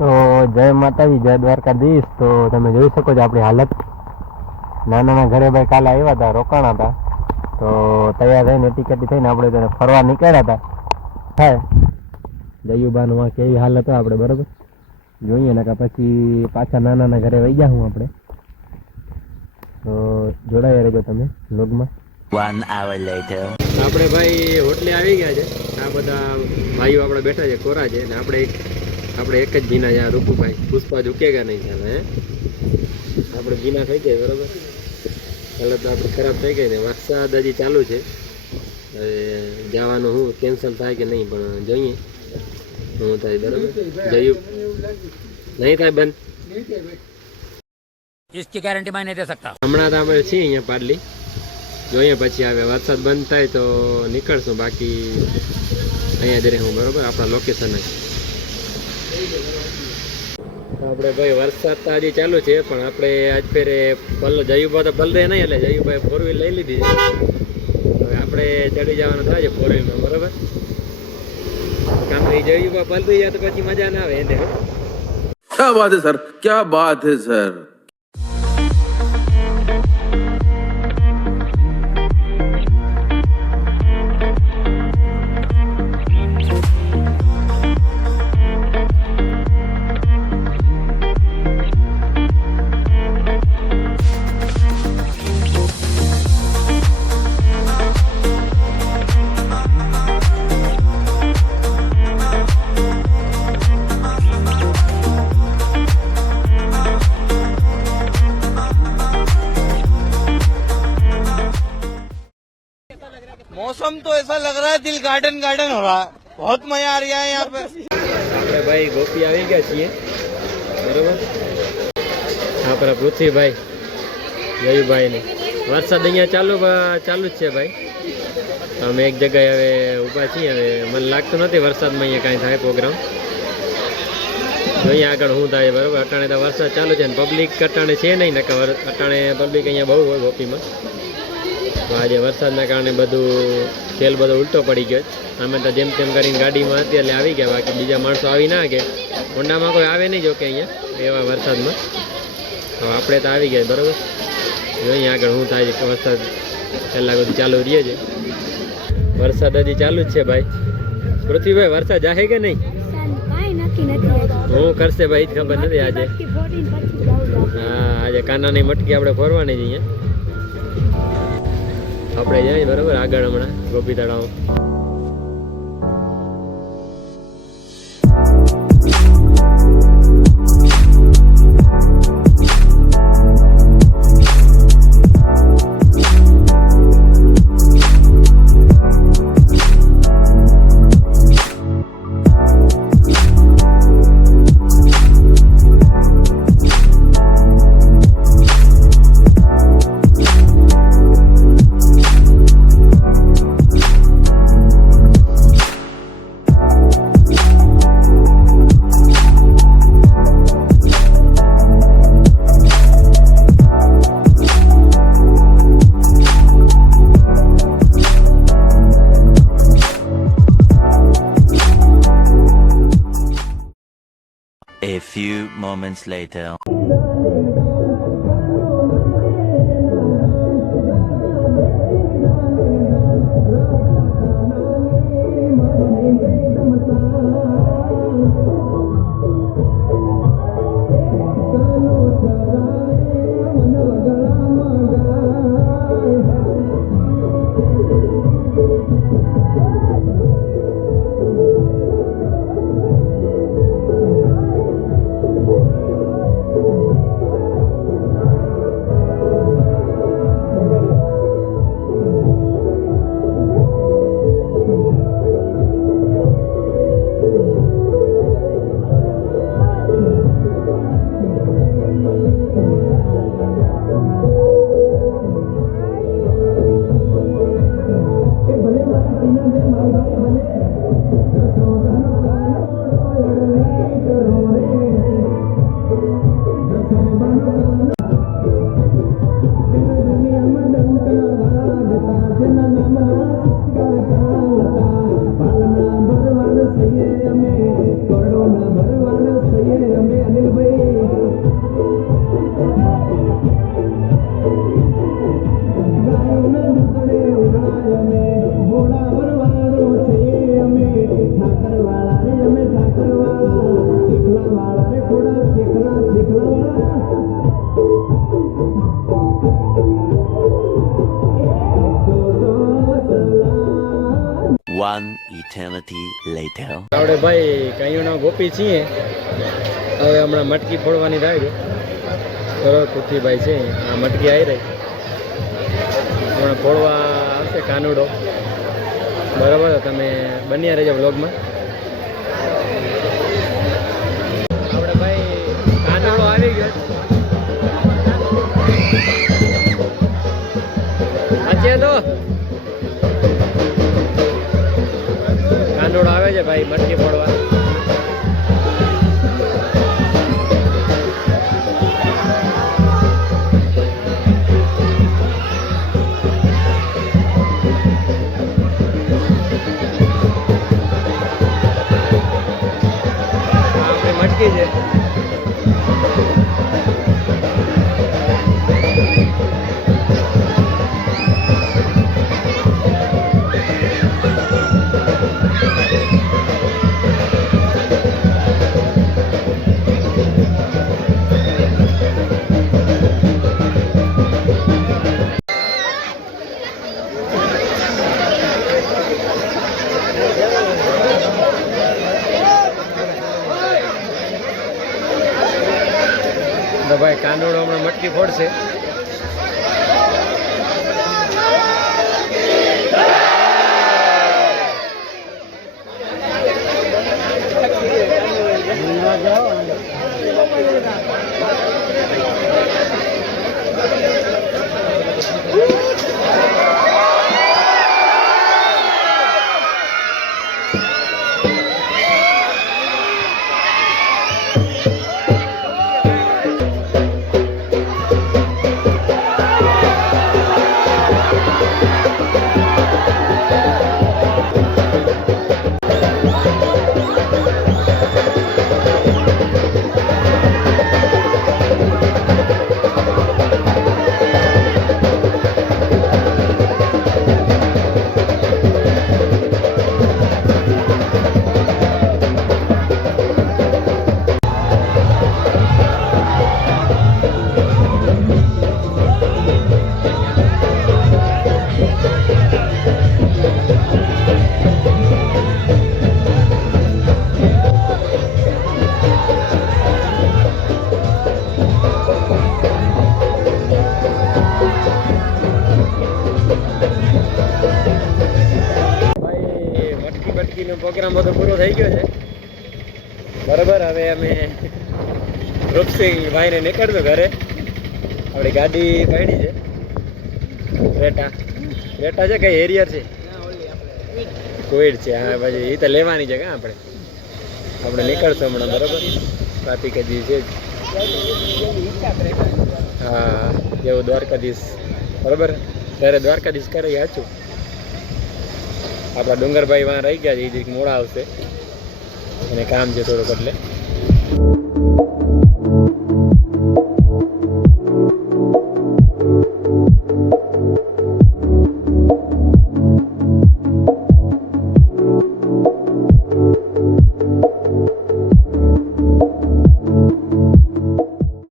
તો જય માતાજી, જય દ્વારકાધીશ. તો તમે જોઈ શકો છો આપણી હાલત. નાના ઘરે ભાઈ કાલે આવ્યા હતા, રોકાણા હતા, તો તૈયાર થઈને ટિકિટ થઈને આપણે તેને ફરવા નીકળ્યા હતા. થાય જયુબાનું માં કેવી હાલત હોય આપણે બરોબર જોઈએ ને, કે પછી પાછા નાના ઘરે વહી ગયા હું આપણે. તો જોડાયા રહેજો તમે વ્લોગમાં. 1 hour later. આપણે ભાઈ હોટલે આવી ગયા છે. આ બધા ભાઈઓ આપણે બેઠા છે, કોરા છે, ને આપણે એક જ ભીના છે, રૂપુભાઈ. પુષ્પા ઝુકેગા નહીં ચાલે હે. આપણે ભીના થઈ જાય બરોબર, હાલત આપણે ખરાબ થઈ ગઈ ને. વરસાદ હજી ચાલુ છે, હવે જવાનું હું કેન્સલ થાય કે નહીં પણ જોઈએ શું થાય બરોબર. જયું નહીં થાય બંધ, इसकी गारंटी मैं नहीं दे सकता. હમણાં તો આપણે છીએ અહીંયા પાડલી, જોઈએ પછી આવે વરસાદ બંધ થાય તો નીકળશું, બાકી અહીંયા જ રહેવું બરોબર આપણા લોકેશન જ. આપણે ભાઈ વરસાદ તો હજી ચાલુ છે, પણ આપણે આજ ફેરે જયુભાઈ તો પલરે નહીં, એટલે જયુભાઈ 4 વ્હીલ લઈ લીધી છે. હવે આપણે ચડી જવાનું થાય છે 4 વ્હીલમાં બરોબર. કામ એ જયુભાઈ પલરી જાય તો પછી મજા ના આવે એને. क्या बात है सर, क्या बात है सर. मौसम तो ऐसा लग रहा है दिल गार्डन गार्डन हो रहा है, बहुत मजा आ रहा है यहाँ पे. આપણે ભાઈ ગોપી આવી ગયા છીએ બરોબર. આપણા પૃથ્વીભાઈ જયુભાઈ ને વરસાદ અહીંયા ચાલુ જ છે ભાઈ. અમે એક જગ્યાએ હવે ઊભા છીએ. હવે મને લાગતું નથી વરસાદમાં અહીંયા કાંઈ થાય પ્રોગ્રામ. જોઈએ આગળ શું થાય બરોબર. અટાણે તો વરસાદ ચાલુ છે ને પબ્લિક અટાણે છે નહીં, ને કે અટાણે પબ્લિક અહીંયા બહુ હોય ગોપીમાં. તો આજે વરસાદના કારણે બધું ખેલ બધો ઉલટો પડી ગયો. અમે તો જેમ તેમ કરીને ગાડીમાં અત્યારે આવી ગયા, બાકી બીજા માણસો આવી ના કે હોન્ડામાં કોઈ આવે નહીં જોકે અહીંયા એવા વરસાદમાં. તો આપણે તો આવી ગયા બરાબર. જોઈએ આગળ શું થાય છે. વરસાદ પહેલાં બધું ચાલુ રહે છે. વરસાદ હજી ચાલુ જ છે ભાઈ. પૃથ્વીભાઈ વરસાદ જાહે કે નહીં? હું કરશે ભાઈ જ ખબર નથી આજે. હા આજે કાનાની મટકી આપણે ફરવાની જ અહીંયા. આપણે જઈએ બરોબર આગળ હમણાં ગોપી તળાવ. A few moments later. One eternity later. આપણે ભાઈ કઈઓના ગોપી છીએ. હવે હમણાં મટકી ફોડવાની થાય છે. બરોબર, પૃથ્વીભાઈ છે આ મટકી આવી રહી. હમણાં ફોડવા આવશે કાનુડો. બરાબર, તમે બન્યા રહેજો બ્લોગમાં. આપણે ભાઈ કાનુડો આવી ગયો. સાચે તો કાનુડો આવે છે ભાઈ મટકી ફોડવા. મટકી છે. તો ભાઈ કાનુડો હમણાં મટકી ફોડશે. મટકીનો પ્રોગ્રામ બધો પૂરો થઈ ગયો છે. બરાબર, હવે અમે રૂપસિંહ ભાઈને નીકળતો ઘરે. આપણી ગાડી પડી છે. રેટા છે કઈ હેરિયર છે? કોઈડ છે. હા પછી એ તો લેવાની છે કાં આપણે નીકળશું હમણાં. બરાબર, ટ્રાફિક હજી છે. હા, જેવું દ્વારકાધીશ. બરાબર, ત્યારે દ્વારકાધીશ કરે સાચું. આપણા ડુંગરભાઈ વાં રહી ગયા છે. એ જ મોડા આવશે અને કામ છે થોડુંક એટલે.